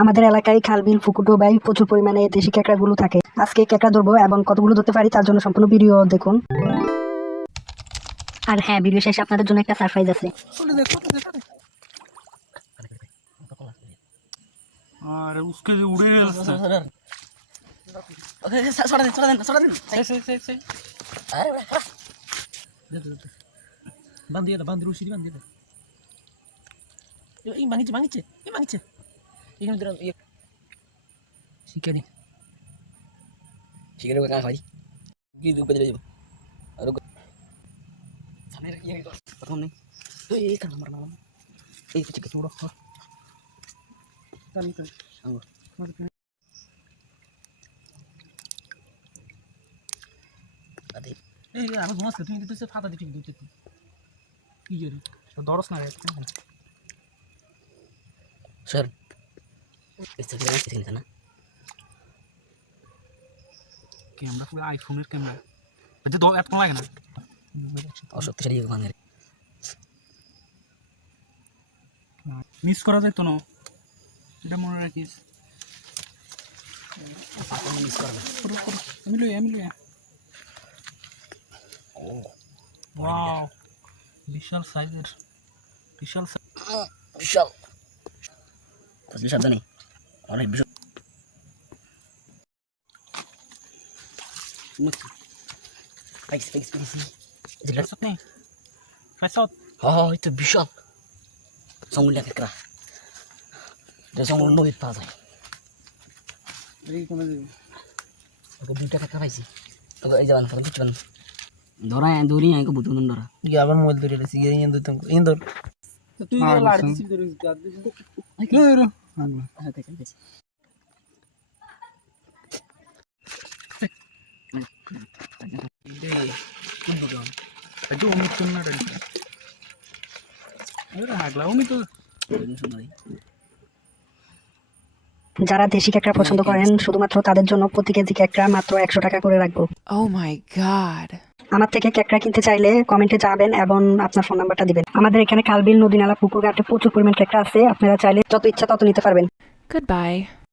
আমাদের এলাকায় খালবিল পুকুর ডোবায় প্রচুর পরিমাণে দেশি ক্যাকড়াগুলো থাকে। আজকে ক্যাকড়া ধরবো এবং কতগুলো ধরতে পারি তার জন্য সম্পূর্ণ ভিডিও দেখুন। আর হ্যাঁ ভিডিও শেষে আপনাদের জন্য একটা সারপ্রাইজ আছে। আরে উসকে যে উড়ে ওকে দেন দেন দেন। এই ইয়ে শিকারি শিকারি কাকা ভাই কি দুঃখ দিলে যাব আর সামনের ইয়ে প্রথম নেই তো এই কান মার মারলাম এই কিছু কিছু ওড়ো টানি টানি আঙ্গুর আদে এই আমি ঘুমাস তুমি কিন্তু সে ফাতা দিতে দিতে কি করে দরস না রে স্যার এসে গেলে এসে গেলে না। ক্যামেরা পুরো আইফোনের ক্যামেরা। এটা দ এত লাগে না? অশক্তিশালী ভাঙের মিস করা যায় তো না? এটা মনে রাখিস। মিস করবে করো, করো। আমি লই আমি লই। ও ওয়াও বিশাল সাইজের। বিশাল বিশাল। সাবধানে অনেক বিশাল পাইছি পাইছি পাইছি এটা খাইছত নি। খাইছত হ্যাঁ এটা বিশাল। জঙ্গলিয়া কেকড়া এটা জঙ্গল নদীর পাওয়া যায়। দুইটা কেকড়া পাইছি। ওকে এই যাবান ফটো বুঝবেন ধরা দৌড়ি আয় বুঝতে ধরা। আবার মোবাইল ধরে ইয়ে ইয়ে ইয়ে তুই লাড়ি হ্যাঁ সুন্দরী যারা দেশি ক্যাকড়া পছন্দ করেন শুধুমাত্র তাদের জন্য প্রতি কেজি ক্যাকড়া মাত্র একশো টাকা করে রাখব। Oh my god. আমার থেকে ক্যাকড়া কিনতে চাইলে কমেন্টে যাবেন এবং আপনার ফোন নাম্বারটা দিবেন। আমাদের এখানে কালবিল নদী নালা পুকুর ঘাটে প্রচুর পরিমাণ ক্যাকড়া আছে। আপনারা চাইলে যত ইচ্ছা তত নিতে পারবেন। Goodbye.